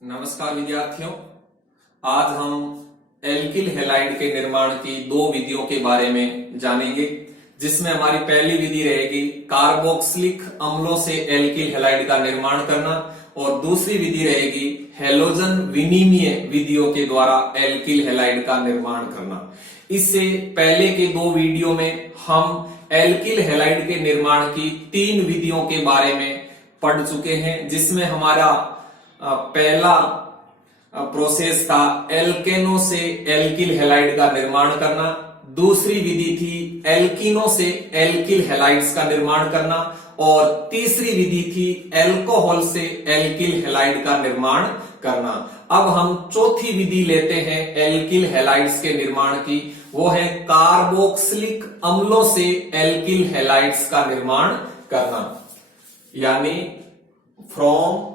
नमस्कार विद्यार्थियों, आज हम एल्किल हैलाइड के निर्माण की दो विधियों के बारे में जानेंगे, जिसमें हमारी पहली विधि रहेगी कार्बोक्सिलिक अम्लों से एल्किल हैलाइड का निर्माण करना और दूसरी विधि रहेगी हैलोजन विनिमय विधियों के द्वारा एल्किल हैलाइड का निर्माण करना। इससे पहले के दो वीडियो में हम एल्किल हैलाइड के निर्माण की तीन विधियों के बारे में पढ़ चुके हैं, जिसमें हमारा पहला प्रोसेस था एल्केनो से एल्किल हैलाइड का निर्माण करना, दूसरी विधि थी एल्किनो से एल्किल हैलाइड्स का निर्माण करना और तीसरी विधि थी एल्कोहल से एल्किल हैलाइड का निर्माण करना। अब हम चौथी विधि लेते हैं एल्किल हैलाइड्स के निर्माण की, वो है कार्बोक्सिलिक अम्लों से एल्किल हैलाइड्स का निर्माण करना, यानी फ्रॉम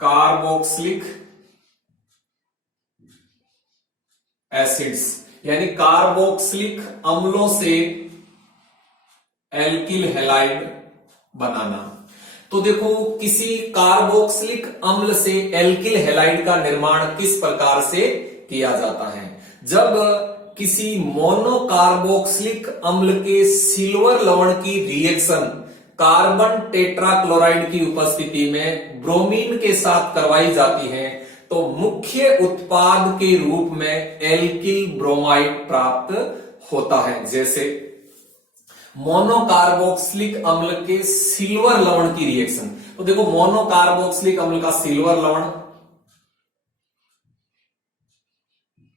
कार्बोक्सिलिक एसिड्स, यानी कार्बोक्सिलिक अम्लों से एल्किल हैलाइड बनाना। तो देखो, किसी कार्बोक्सिलिक अम्ल से एल्किल हैलाइड का निर्माण किस प्रकार से किया जाता है। जब किसी मोनोकार्बोक्सिलिक अम्ल के सिल्वर लवण की रिएक्शन कार्बन टेट्राक्लोराइड की उपस्थिति में ब्रोमीन के साथ करवाई जाती है, तो मुख्य उत्पाद के रूप में एल्किल ब्रोमाइड प्राप्त होता है। जैसे मोनोकार्बोक्सिलिक अम्ल के सिल्वर लवण की रिएक्शन, तो देखो मोनोकार्बोक्सिलिक अम्ल का सिल्वर लवण,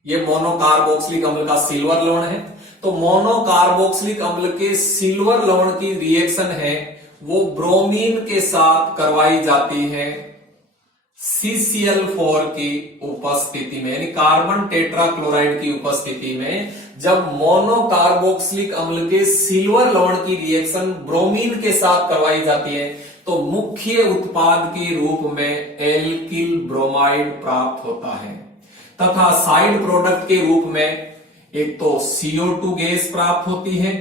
ये मोनोकार्बोक्सिलिक अम्ल का सिल्वर लवण है। तो मोनोकार्बोक्सिलिक अम्ल के सिल्वर लवण की रिएक्शन है वो ब्रोमीन के साथ करवाई जाती है CCl4 की उपस्थिति में, यानी कार्बन टेट्राक्लोराइड की उपस्थिति में। जब मोनोकार्बोक्सिलिक अम्ल के सिल्वर लवण की रिएक्शन ब्रोमीन के साथ करवाई जाती है, तो मुख्य उत्पाद के रूप में एल्किल ब्रोमाइड प्राप्त होता है तथा साइड प्रोडक्ट के रूप में एक तो CO2 गैस प्राप्त होती है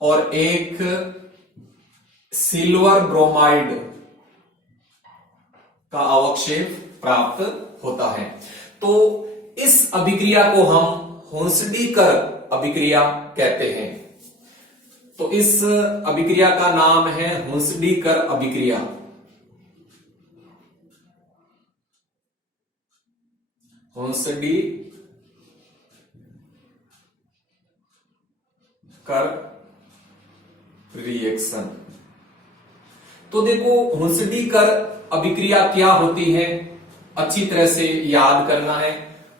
और एक सिल्वर ब्रोमाइड का अवक्षेप प्राप्त होता है। तो इस अभिक्रिया को हम हुंसडीकर अभिक्रिया कहते हैं। तो इस अभिक्रिया का नाम है हुंसडीकर अभिक्रिया। हुंसडीकर रिएक्शन। तो देखो, हुंसडीकर अभिक्रिया क्या होती है, अच्छी तरह से याद करना है,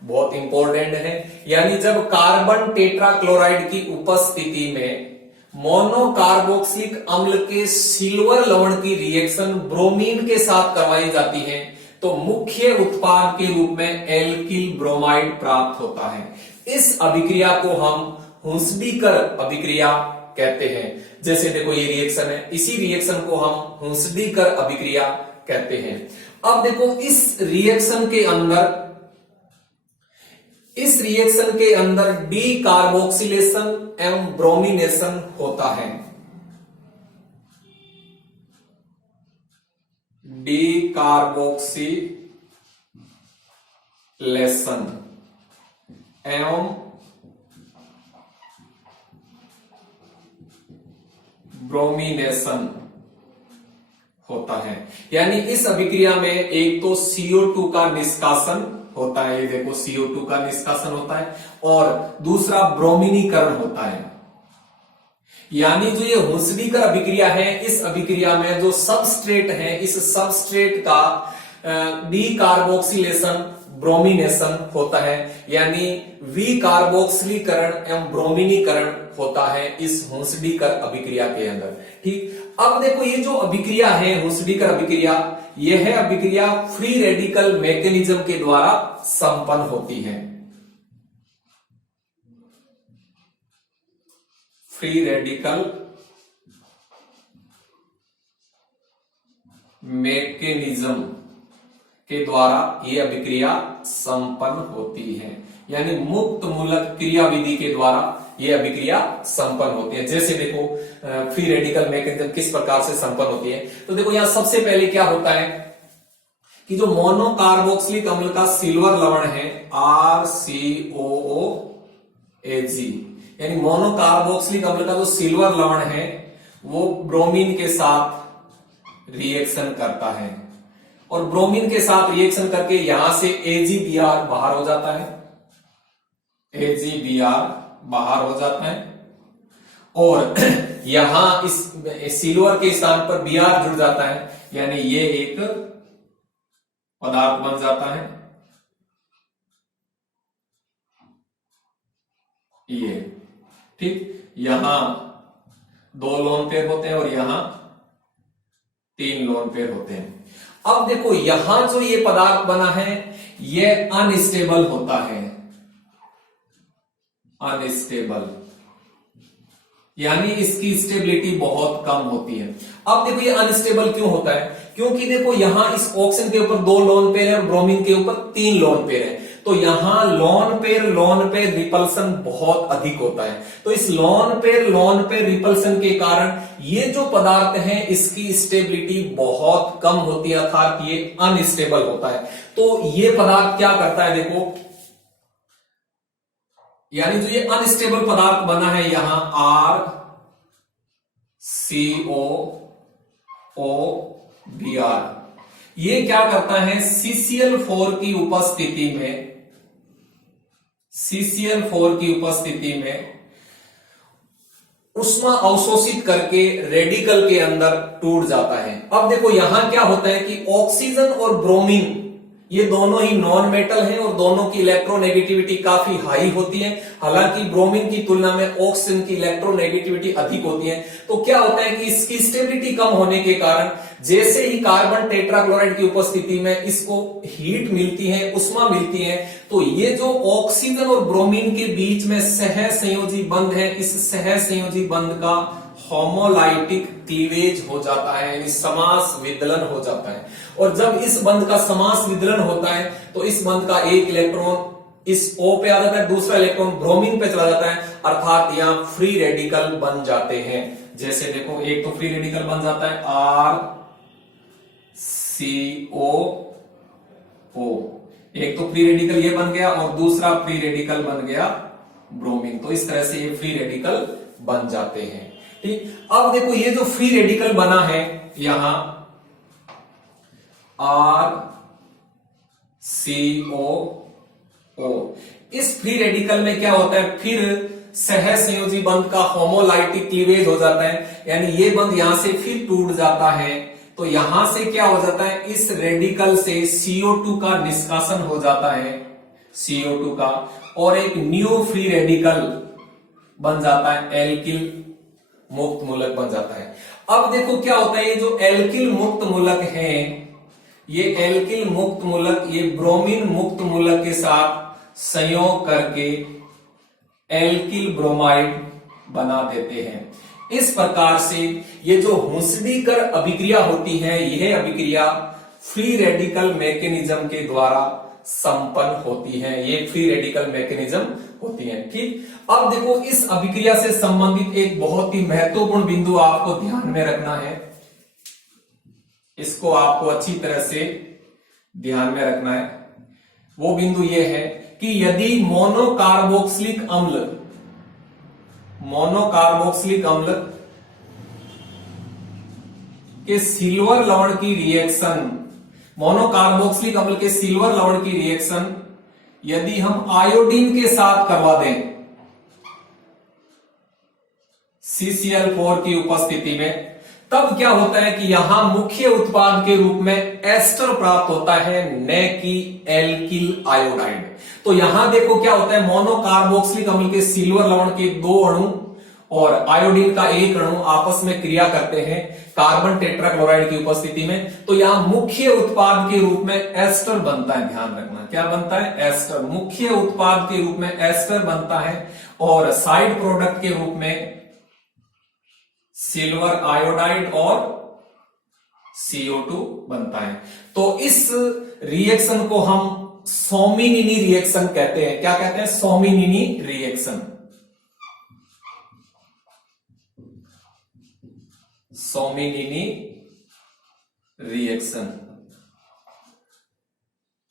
बहुत इंपॉर्टेंट है। यानी जब कार्बन टेट्राक्लोराइड की उपस्थिति में मोनोकार्बोक्सिलिक अम्ल के सिल्वर लवण की रिएक्शन ब्रोमीन के साथ करवाई जाती है, तो मुख्य उत्पाद के रूप में एल्किल ब्रोमाइड प्राप्त होता है। इस अभिक्रिया को हम हुंसडीकर अभिक्रिया कहते हैं। जैसे देखो, ये रिएक्शन है, इसी रिएक्शन को हम हुंसडीकर अभिक्रिया कहते हैं। अब देखो, इस रिएक्शन के अंदर डी कार्बोक्सिलेशन एवं ब्रोमिनेशन होता है। डी कार्बोक्सिलेशन एवं ब्रोमिनेशन होता है। यानी इस अभिक्रिया में एक तो CO2 का निष्कासन होता है, ये देखो CO2 का निष्कासन होता है, और दूसरा ब्रोमिनीकरण होता है। यानी जो ये हुंसडीकर अभिक्रिया है, इस अभिक्रिया में जो सबस्ट्रेट है, इस सबस्ट्रेट का डी कार्बोक्सिलेशन ब्रोमिनेशन होता है, यानी विकार्बोक्सिलीकरण एवं ब्रोमिनीकरण होता है इस हुंसडीकर अभिक्रिया के अंदर। ठीक, अब देखो, ये जो अभिक्रिया है हुंसडीकर अभिक्रिया, यह है अभिक्रिया फ्री रेडिकल मैकेनिज्म के द्वारा संपन्न होती है। फ्री रेडिकल मैकेनिज्म के द्वारा यह अभिक्रिया संपन्न होती है, यानी मुक्त मूलक क्रिया विधि के द्वारा ये अभिक्रिया संपन्न होती है। जैसे देखो फ्री रेडिकल मैकेनिज्म किस प्रकार से संपन्न होती है, तो देखो यहां सबसे पहले क्या होता है कि जो मोनोकार्बोक्सिलिक अम्ल का सिल्वर लवण है RCOOAG, यानी मोनोकार्बोक्सिलिक अम्ल का जो सिल्वर लवण है वो ब्रोमीन के साथ रिएक्शन करता है, और ब्रोमीन के साथ रिएक्शन करके यहां से AgBr बाहर हो जाता है, AgBr बाहर हो जाता है, और यहां इस सिल्वर के स्थान पर Br जुड़ जाता है, यानी ये एक पदार्थ बन जाता है, ये ठीक। यहां 2 लोन पेयर होते हैं और यहां 3 लोन पेयर होते हैं। अब देखो यहां जो ये पदार्थ बना है ये अनस्टेबल होता है, अनस्टेबल, यानी इसकी स्टेबिलिटी बहुत कम होती है। अब देखो ये अनस्टेबल क्यों होता है, क्योंकि देखो यहां इस ऑक्सीजन के ऊपर 2 लोन पेयर है और ब्रोमीन के ऊपर 3 लोन पेयर है, तो यहां लोन पेयर रिपल्सन बहुत अधिक होता है। तो इस लोन पेयर रिपल्सन के कारण ये जो पदार्थ है इसकी स्टेबिलिटी बहुत कम होती है, अर्थात ये अनस्टेबल होता है। तो ये पदार्थ क्या करता है देखो, यानी जो ये अनस्टेबल पदार्थ बना है यहां RCOOBr, ये क्या करता है CCl4 की उपस्थिति में उष्मा अवशोषित करके रेडिकल के अंदर टूट जाता है। अब देखो यहां क्या होता है कि ऑक्सीजन और ब्रोमीन ये दोनों ही नॉन मेटल हैं और दोनों की इलेक्ट्रोनेगेटिविटी काफी हाई होती है, हालांकि ब्रोमीन की तुलना में ऑक्सीजन की इलेक्ट्रोनेगेटिविटी अधिक होती है। तो क्या होता है कि इसकी स्टेबिलिटी कम होने के कारण जैसे ही कार्बन टेट्राक्लोराइड की उपस्थिति में इसको हीट मिलती है, उष्मा मिलती है, तो ये जो ऑक्सीजन और ब्रोमीन के बीच में सहसंयोजी बंध है, इस सहसंयोजी बंध का होमोलाइटिक क्लीवेज हो जाता है, यानी समास विदलन हो जाता है। और जब इस बंध का समास विदलन होता है तो इस बंध का एक इलेक्ट्रॉन इस O पे आ जाता है, दूसरा इलेक्ट्रॉन ब्रोमीन पे चला जाता है, अर्थात यहां फ्री रेडिकल बन जाते हैं। जैसे देखो एक तो फ्री रेडिकल बन जाता है RCOO, एक तो फ्री रेडिकल ये बन गया और दूसरा फ्री रेडिकल बन गया ब्रोमीन। तो इस तरह से ये फ्री रेडिकल बन जाते हैं, ठीक। अब देखो ये जो फ्री रेडिकल बना है यहां RCOO, इस फ्री रेडिकल में क्या होता है, फिर सहसंयोजी बंध का होमोलाइटिक क्लीवेज हो जाता है, यानी ये बंध यहां से फिर टूट जाता है। तो यहां से क्या हो जाता है, इस रेडिकल से CO2 का निष्कासन हो जाता है, CO2 का, और एक न्यू फ्री रेडिकल बन जाता है, एल्किल मुक्त मूलक बन जाता है। अब देखो क्या होता है, ये जो एल्किल मुक्त मूलक है, ये एल्किल मुक्त मूलक ये ब्रोमीन मुक्त मूलक के साथ संयोग करके एल्किल ब्रोमाइड बना देते हैं। इस प्रकार से ये जो हुंसडीकर अभिक्रिया होती है, यह अभिक्रिया फ्री रेडिकल मैकेनिज्म के द्वारा संपन्न होती है, ये फ्री रेडिकल मैकेनिज्म होती है, ठीक। अब देखो इस अभिक्रिया से संबंधित एक बहुत ही महत्वपूर्ण बिंदु आपको ध्यान में रखना है, इसको आपको अच्छी तरह से ध्यान में रखना है। वो बिंदु ये है कि यदि मोनोकार्बोक्सिलिक अम्ल के सिल्वर लवण की रिएक्शन, मोनोकार्बोक्सिलिक अम्ल के सिल्वर लवण की रिएक्शन यदि हम आयोडीन के साथ करवा दें CCl4 की उपस्थिति में, तब क्या होता है कि यहां मुख्य उत्पाद के रूप में एस्टर प्राप्त होता है, न कि एल्किल आयोडाइड। तो यहां देखो क्या होता है, मोनोकार्बोक्सिलिक अम्ल के सिल्वर लवण के 2 अणु और आयोडीन का 1 अणु आपस में क्रिया करते हैं कार्बन टेट्राक्लोराइड की उपस्थिति में, तो यहां मुख्य उत्पाद के रूप में एस्टर बनता है। ध्यान रखना क्या बनता है, एस्टर, मुख्य उत्पाद के रूप में एस्टर बनता है, और साइड प्रोडक्ट के रूप में सिल्वर आयोडाइड और CO2 बनता है। तो इस रिएक्शन को हम सोमिनिनी रिएक्शन कहते हैं। क्या कहते हैं, सोमिनिनी रिएक्शन। सोमिनिनी रिएक्शन।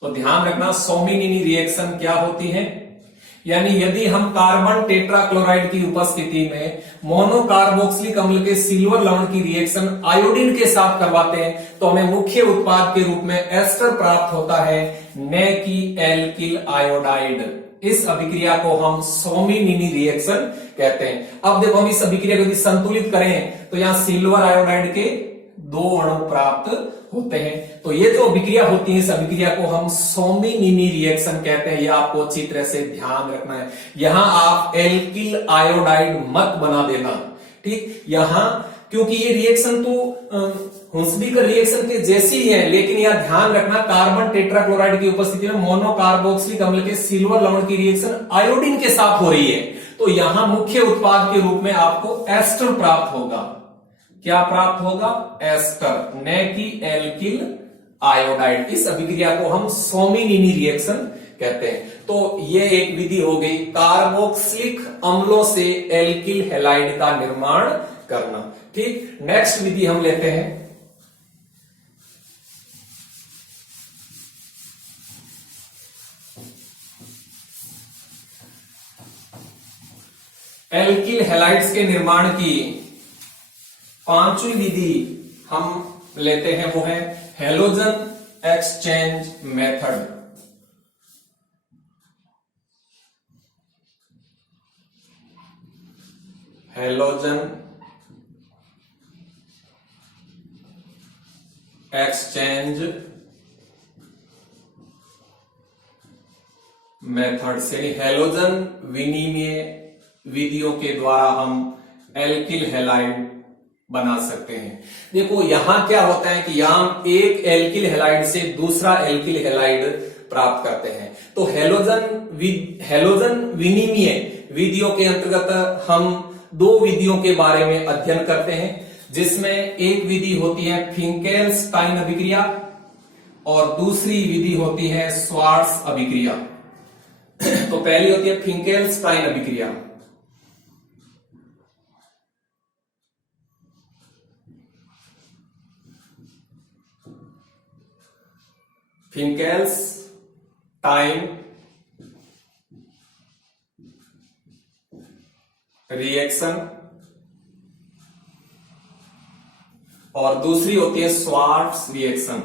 तो ध्यान रखना सोमिनिनी रिएक्शन क्या होती है, यानी यदि हम कार्बन टेट्राक्लोराइड की उपस्थिति में मोनोकार्बोक्सिलिक अम्ल के सिल्वर लवण की रिएक्शन आयोडीन के साथ करवाते हैं तो हमें मुख्य उत्पाद के रूप में एस्टर प्राप्त होता है, न कि एल्किल आयोडाइड। इस अभिक्रिया को हम सोमिनिनी रिएक्शन कहते हैं। अब देखो हम इस अभिक्रिया को यदि संतुलित करें तो यहां सिल्वर आयोडाइड के 2 अणु प्राप्त होते हैं। तो ये जो अभिक्रिया होती है इस अभिक्रिया को हम सोमिनिनी रिएक्शन कहते हैं। यह आपको अच्छी तरह से ध्यान रखना है। यहां आप एल्किल आयोडाइड मत बना देना, ठीक। यहां क्योंकि ये रिएक्शन तो हुंसबीकर रिएक्शन के जैसी ही है, लेकिन यह ध्यान रखना कार्बन टेट्राक्लोराइड की उपस्थिति में मोनोकार्बोक्सिलिक अम्ल के सिल्वर लवण की रिएक्शन आयोडीन के साथ हो रही है। तो यहां मुख्य उत्पाद के रूप में आपको एस्टर प्राप्त होगा। क्या प्राप्त होगा? एस्टर, न कि एल्किल आयोडाइड। इस अभिक्रिया को हम सोमिनिनी रिएक्शन कहते हैं। तो ये एक विधि हो गई कार्बोक्सिलिक अम्लों से एल्किल हैलाइड का निर्माण करना, ठीक। नेक्स्ट विधि हम लेते हैं एल्किल हैलाइड्स के निर्माण की 5वीं विधि हम लेते हैं, वो है halogen exchange method. Halogen exchange method से हैलोजन विनिमय विधियों के द्वारा हम एल्किल हैलाइड बना सकते हैं। देखो यहां क्या होता है कि यहां एक एल्किल हैलाइड से दूसरा एल्किल हैलाइड प्राप्त करते हैं। तो हैलोजन विनिमय विधियों के अंतर्गत हम 2 विधियों के बारे में अध्ययन करते हैं, जिसमें एक विधि होती है फिंकेल्स्टाइन अभिक्रिया और दूसरी विधि होती है स्वार्ट्ज अभिक्रिया। तो पहली होती है फिंकेल्स्टाइन अभिक्रिया। फिंकेल्स्टाइन रिएक्शन और दूसरी होती है स्वार्ट्ज रिएक्शन।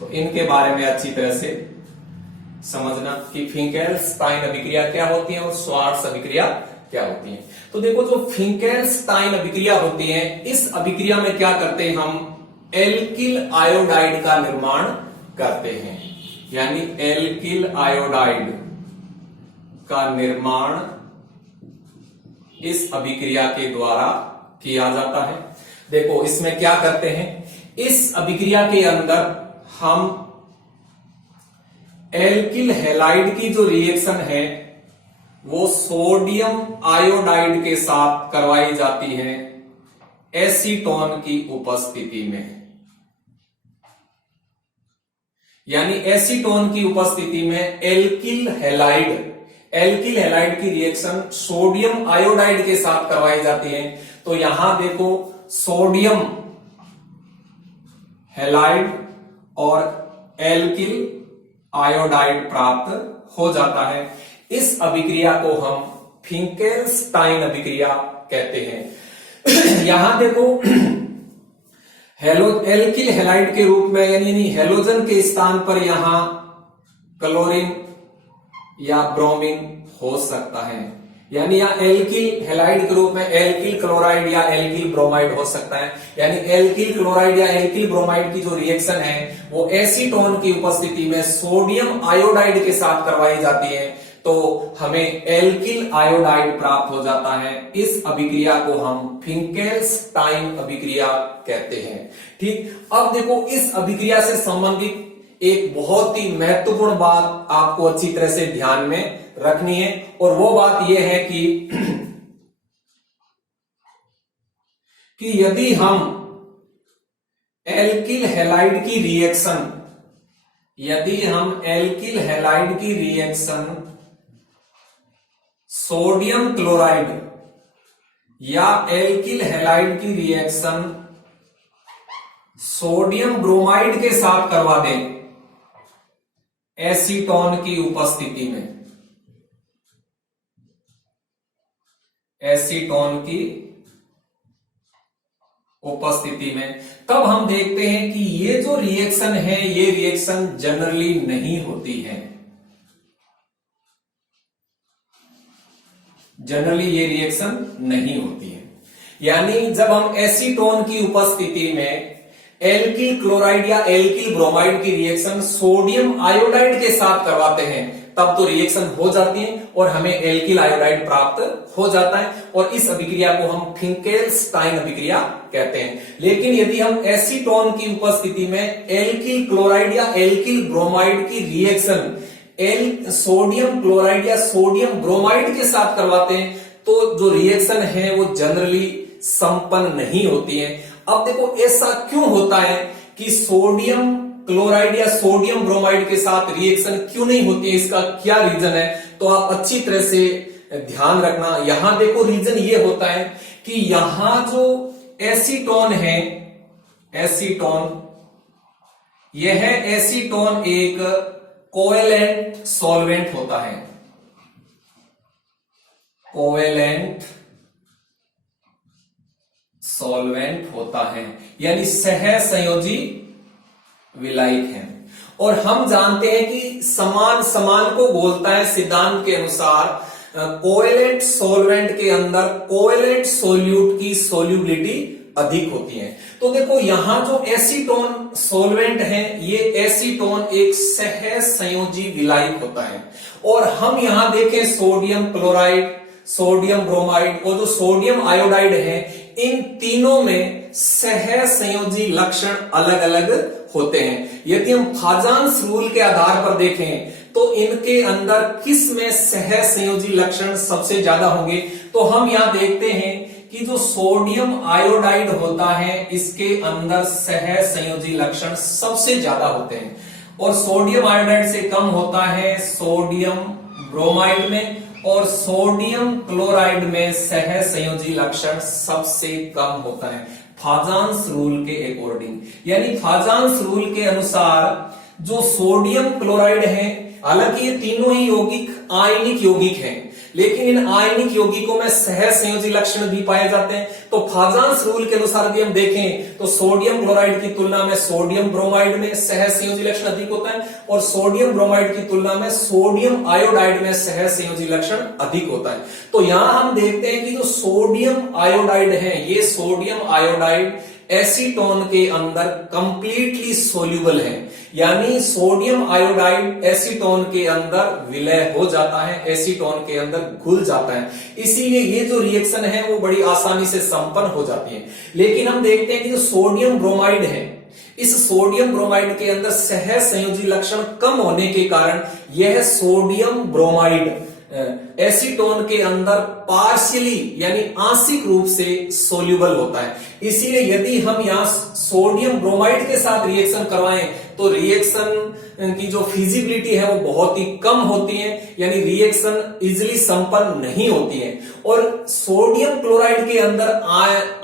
तो इनके बारे में अच्छी तरह से समझना कि फिंकेल्स्टाइन अभिक्रिया क्या होती है और स्वार्ट्ज अभिक्रिया क्या होती है। तो देखो जो फिंकेल्स्टाइन अभिक्रिया होती है, इस अभिक्रिया में क्या करते हैं हम एल्किल आयोडाइड का निर्माण करते हैं, यानी एल्किल आयोडाइड का निर्माण इस अभिक्रिया के द्वारा किया जाता है। देखो इसमें क्या करते हैं, इस अभिक्रिया के अंदर हम एल्किल हैलाइड की जो रिएक्शन है वो सोडियम आयोडाइड के साथ करवाई जाती है एसीटोन की उपस्थिति में, यानी एसीटोन की उपस्थिति में एल्किल हैलाइड की रिएक्शन सोडियम आयोडाइड के साथ करवाई जाती है। तो यहां देखो सोडियम हैलाइड और एल्किल आयोडाइड प्राप्त हो जाता है। इस अभिक्रिया को हम फिंकेल्स्टाइन अभिक्रिया कहते हैं। यहां देखो एल्किल हैलाइड के रूप में यानी हैलोजन के स्थान पर यहां क्लोरीन या ब्रोमीन हो सकता है, यानी यहां एल्किल हैलाइड के रूप में एल्किल क्लोराइड या एल्किल ब्रोमाइड हो सकता है। यानी एल्किल क्लोराइड या एल्किल ब्रोमाइड की जो रिएक्शन है वो एसीटोन की उपस्थिति में सोडियम आयोडाइड के साथ करवाई जाती है, तो हमें एल्किल आयोडाइड प्राप्त हो जाता है। इस अभिक्रिया को हम फिंकेल्स्टाइन अभिक्रिया कहते हैं, ठीक। अब देखो इस अभिक्रिया से संबंधित एक बहुत ही महत्वपूर्ण बात आपको अच्छी तरह से ध्यान में रखनी है, और वो बात यह है कि यदि हम एल्किल हैलाइड की रिएक्शन यदि हम एल्किल हैलाइड की रिएक्शन सोडियम क्लोराइड या एल्किल हैलाइड की रिएक्शन सोडियम ब्रोमाइड के साथ करवा दें एसीटोन की उपस्थिति में, एसीटोन की उपस्थिति में, तब हम देखते हैं कि ये जो रिएक्शन है ये रिएक्शन जनरली नहीं होती है, जनरली ये रिएक्शन नहीं होती है। यानी जब हम एसीटोन की उपस्थिति में एल्किल क्लोराइड या एल्किल ब्रोमाइड की रिएक्शन सोडियम आयोडाइड के साथ करवाते हैं तब तो रिएक्शन हो जाती है और हमें एल्किल आयोडाइड प्राप्त हो जाता है और इस अभिक्रिया को हम फिंकेल्स्टाइन अभिक्रिया कहते हैं। लेकिन यदि हम एसीटोन की उपस्थिति में एल्किल क्लोराइड या एल्किल ब्रोमाइड की रिएक्शन सोडियम क्लोराइड या सोडियम ब्रोमाइड के साथ करवाते हैं तो जो रिएक्शन है वो जनरली संपन्न नहीं होती है। अब देखो ऐसा क्यों होता है कि सोडियम क्लोराइड या सोडियम ब्रोमाइड के साथ रिएक्शन क्यों नहीं होती है, इसका क्या रीजन है, तो आप अच्छी तरह से ध्यान रखना। यहां देखो रीजन ये होता है कि यहां जो एसीटोन है, एसीटोन, यह एसीटोन एक कोवेलेंट सॉल्वेंट होता है, कोवेलेंट सॉल्वेंट होता है, यानी सहसंयोजी विलायक है। और हम जानते हैं कि समान समान को घोलता है, सिद्धांत के अनुसार कोवेलेंट सॉल्वेंट के अंदर कोवेलेंट सोल्यूट की सोल्यूबिलिटी अधिक होती है। तो देखो यहां जो एसीटोन सॉल्वेंट है ये एसीटोन एक सहसंयोजी विलायक होता है और हम यहां देखें सोडियम क्लोराइड, सोडियम ब्रोमाइड और जो सोडियम आयोडाइड है इन तीनों में सहसंयोजी लक्षण अलग अलग होते हैं। यदि हम फाजान्स रूल के आधार पर देखें तो इनके अंदर किस में सहसंयोजी लक्षण सबसे ज्यादा होंगे, तो हम यहां देखते हैं कि जो सोडियम आयोडाइड होता है इसके अंदर सहसंयोजी लक्षण सबसे ज्यादा होते हैं और सोडियम आयोडाइड से कम होता है सोडियम ब्रोमाइड में और सोडियम क्लोराइड में सहसंयोजी लक्षण सबसे कम होता है फाजान्स रूल के अकॉर्डिंग। यानी फाजान्स रूल के अनुसार जो सोडियम क्लोराइड है, हालांकि ये तीनों ही यौगिक आयनिक यौगिक हैं, लेकिन इन आयनिक यौगिकों में सहसंयोजी लक्षण भी पाए जाते हैं। तो फाजान्स रूल के अनुसार यदि हम देखें तो सोडियम क्लोराइड की तुलना में सोडियम ब्रोमाइड में सहसंयोजी लक्षण अधिक होता है और सोडियम ब्रोमाइड की तुलना में सोडियम आयोडाइड में सहसंयोजी लक्षण अधिक होता है। तो यहां हम देखते हैं कि जो सोडियम आयोडाइड है ये सोडियम आयोडाइड एसीटोन के अंदर कंप्लीटली सोल्यूबल है, यानी सोडियम आयोडाइड एसीटोन के अंदर विलय हो जाता है, एसीटोन के अंदर घुल जाता है, इसीलिए ये जो रिएक्शन है वो बड़ी आसानी से संपन्न हो जाती है। लेकिन हम देखते हैं कि जो सोडियम ब्रोमाइड है इस सोडियम ब्रोमाइड के अंदर सहसंयोजी लक्षण कम होने के कारण यह सोडियम ब्रोमाइड एसीटोन के अंदर पार्शियली यानी आंशिक रूप से सोल्यूबल होता है। इसीलिए यदि हम यहां सोडियम ब्रोमाइड के साथ रिएक्शन करवाएं तो रिएक्शन की जो फिजिबिलिटी है वो बहुत ही कम होती है, यानी रिएक्शन इजिली संपन्न नहीं होती है। और सोडियम क्लोराइड के अंदर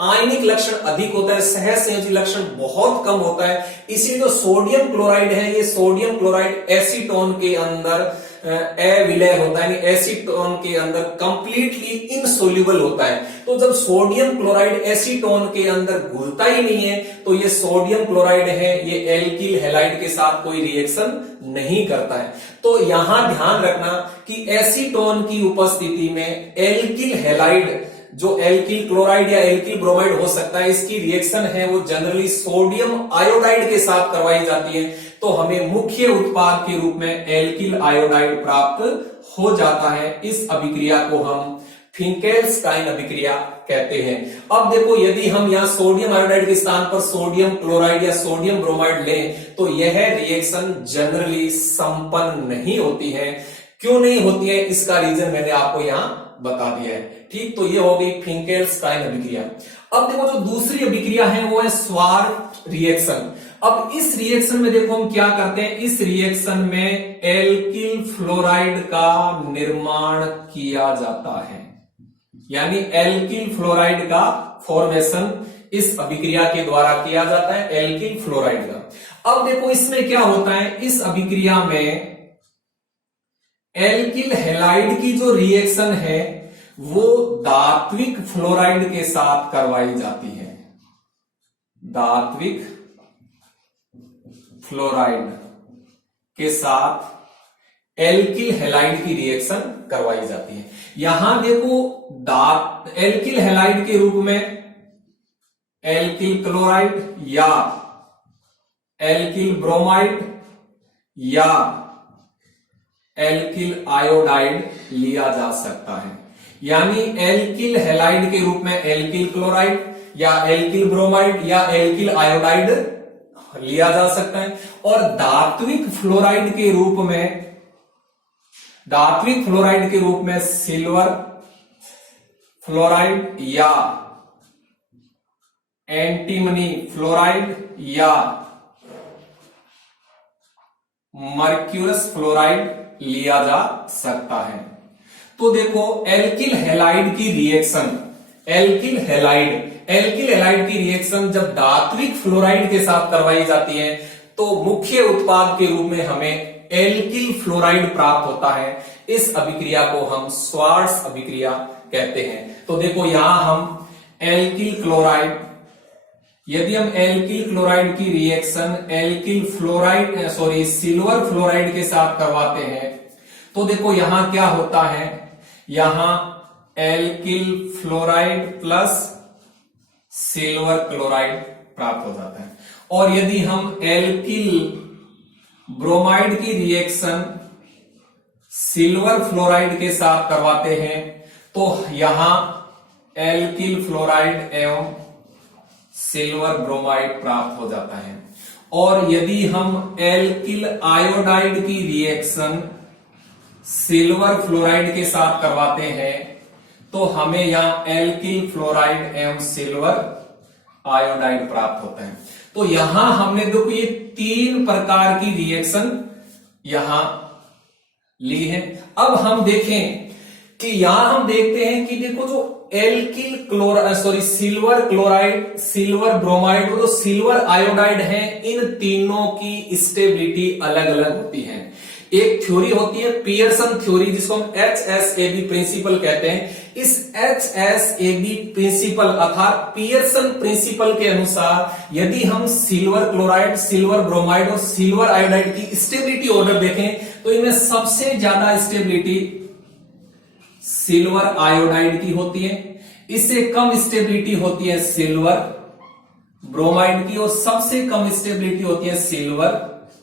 आयनिक लक्षण अधिक होता है, सहसंयोजी लक्षण बहुत कम होता है। इसीलिए जो सोडियम क्लोराइड है ये सोडियम क्लोराइड एसीटोन के अंदर अविलय होता है, यानी एसीटोन के अंदर कंप्लीटली इनसोल्यूबल होता है। तो जब सोडियम क्लोराइड एसीटोन के अंदर घुलता ही नहीं है तो ये सोडियम क्लोराइड है ये एल्किल हैलाइड के साथ कोई रिएक्शन नहीं करता है। तो यहां ध्यान रखना कि एसीटोन की उपस्थिति में एल्किल हैलाइड जो एल्किल क्लोराइड या एल्किल ब्रोमाइड हो सकता है इसकी रिएक्शन है वो जनरली सोडियम आयोडाइड के साथ करवाई जाती है, तो हमें मुख्य उत्पाद के रूप में एल्किल आयोडाइड प्राप्त हो जाता है। इस अभिक्रिया को हम फिंकेल्स्टाइन अभिक्रिया कहते हैं। अब देखो यदि हम यहाँ सोडियम आयोडाइड के स्थान पर सोडियम क्लोराइड या सोडियम ब्रोमाइड लें तो यह रिएक्शन जनरली संपन्न नहीं होती है। क्यों नहीं होती है इसका रीजन मैंने आपको यहाँ बता दिया है। ठीक, तो ये हो गई फिंकेल्स्टाइन अभिक्रिया। अब देखो जो दूसरी अभिक्रिया है वो है स्वार्ट रिएक्शन। अब इस रिएक्शन में देखो हम क्या करते हैं, इस रिएक्शन में एल्किल फ्लोराइड का निर्माण किया जाता है, यानी एल्किल फ्लोराइड का फॉर्मेशन इस अभिक्रिया के द्वारा किया जाता है, एल्किल फ्लोराइड का। अब देखो इसमें क्या होता है, इस अभिक्रिया में एल्किल हैलाइड की जो रिएक्शन है वो धात्विक फ्लोराइड के साथ करवाई जाती है, धात्विक फ्लोराइड के साथ एल्किल हैलाइड की रिएक्शन करवाई जाती है। यहां देखो एल्किल हैलाइड के रूप में एल्किल क्लोराइड या एल्किल ब्रोमाइड या एल्किल आयोडाइड लिया जा सकता है, यानी एल्किल हैलाइड के रूप में एल्किल क्लोराइड या एल्किल ब्रोमाइड या एल्किल आयोडाइड लिया जा सकता है। और धात्विक फ्लोराइड के रूप में सिल्वर फ्लोराइड या एंटीमनी फ्लोराइड या मर्क्यूरस फ्लोराइड लिया जा सकता है। तो देखो एल्किल हैलाइड की रिएक्शन, एल्किल हैलाइड की रिएक्शन जब धात्विक फ्लोराइड के साथ करवाई जाती है तो मुख्य उत्पाद के रूप में हमें एल्किल फ्लोराइड प्राप्त होता है। इस अभिक्रिया को हम स्वार्ट्ज अभिक्रिया कहते हैं। तो देखो यहां हम एल्किल क्लोराइड, यदि हम एल्किल क्लोराइड की reaction alkyl fluoride silver fluoride के साथ करवाते हैं तो देखो यहां क्या होता है, यहां alkyl fluoride plus silver chloride प्राप्त हो जाता है। और यदि हम एल्किल ब्रोमाइड की रिएक्शन सिल्वर फ्लोराइड के साथ करवाते हैं तो यहां एल्किल फ्लोराइड एवं सिल्वर ब्रोमाइड प्राप्त हो जाता है। और यदि हम एल्किल आयोडाइड की रिएक्शन सिल्वर फ्लोराइड के साथ करवाते हैं तो हमें यहां एल्किल फ्लोराइड एवं सिल्वर आयोडाइड प्राप्त होता है। तो यहां हमने देखो ये 3 प्रकार की रिएक्शन यहां ली है। अब हम देखें कि यहां हम देखते हैं कि देखो जो alkyl silver chloride, silver bromide और जो सिल्वर आयोडाइड है, इन तीनों की स्टेबिलिटी अलग अलग होती है। एक थ्योरी होती है पियर्सन थ्योरी, जिसको हम HSAB प्रिंसिपल कहते हैं। इस HSAB प्रिंसिपल अर्थात पियर्सन प्रिंसिपल के अनुसार यदि हम सिल्वर क्लोराइड, सिल्वर ब्रोमाइड और सिल्वर आयोडाइड की स्टेबिलिटी ऑर्डर देखें तो इनमें सबसे ज्यादा स्टेबिलिटी सिल्वर आयोडाइड की होती है, इससे कम स्टेबिलिटी होती है सिल्वर ब्रोमाइड की और सबसे कम स्टेबिलिटी होती है सिल्वर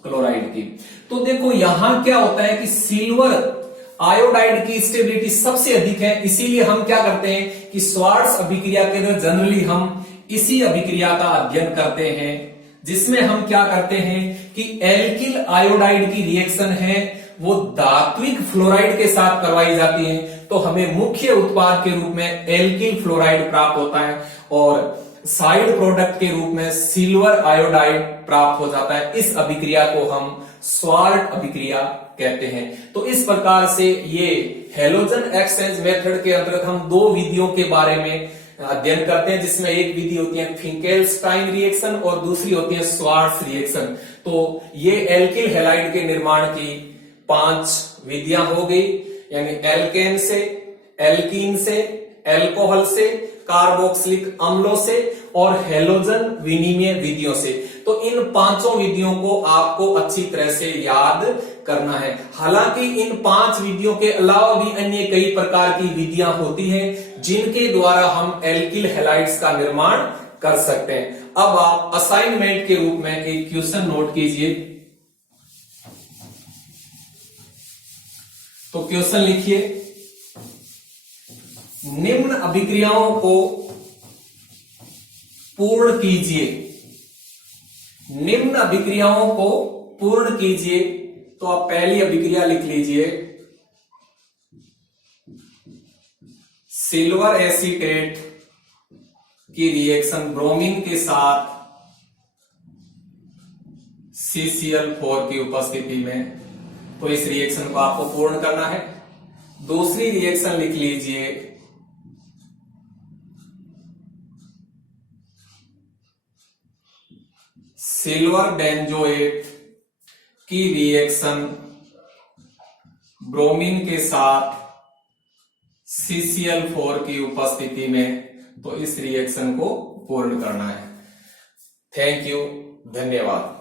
क्लोराइड की। तो देखो यहां क्या होता है कि सिल्वर आयोडाइड की स्टेबिलिटी सबसे अधिक है, इसीलिए हम क्या करते हैं कि स्वार्ट्ज अभिक्रिया के अंदर जनरली हम इसी अभिक्रिया का अध्ययन करते हैं, जिसमें हम क्या करते हैं कि एल्किल आयोडाइड की रिएक्शन है वो धात्विक फ्लोराइड के साथ करवाई जाती है तो हमें मुख्य उत्पाद के रूप में एल्किल फ्लोराइड प्राप्त होता है और साइड प्रोडक्ट के रूप में सिल्वर आयोडाइड प्राप्त हो जाता है। इस अभिक्रिया को हम स्वार्ट अभिक्रिया कहते हैं। तो इस प्रकार से ये हैलोजन एक्सचेंज मेथड के अंतर्गत हम 2 विधियों के बारे में अध्ययन करते हैं, जिसमें एक विधि होती है फिंकेल्स्टाइन रिएक्शन और दूसरी होती है स्वार्ट्ज रिएक्शन। तो ये एल्किल हैलाइड के निर्माण की 5 विधियां हो गई, यानी एल्केन से, एल्कीन से, एल्कोहल से, कार्बोक्सिलिक अम्लों से और हैलोजन विनिमय विधियों से। तो इन 5 विधियों को आपको अच्छी तरह से याद करना है। हालांकि इन 5 विधियों के अलावा भी अन्य कई प्रकार की विधियां होती हैं जिनके द्वारा हम एल्किल हैलाइड्स का निर्माण कर सकते हैं। अब आप असाइनमेंट के रूप में एक क्वेश्चन नोट कीजिए। तो क्वेश्चन लिखिए, निम्न अभिक्रियाओं को पूर्ण कीजिए, निम्न अभिक्रियाओं को पूर्ण कीजिए। तो आप पहली अभिक्रिया लिख लीजिए, सिल्वर एसीटेट की रिएक्शन ब्रोमीन के साथ CCl4 की उपस्थिति में। तो इस रिएक्शन को आपको पूर्ण करना है। दूसरी रिएक्शन लिख लीजिए, सिल्वर बेंजोएट की रिएक्शन ब्रोमीन के साथ CCl4 की उपस्थिति में। तो इस रिएक्शन को पूर्ण करना है। थैंक यू, धन्यवाद।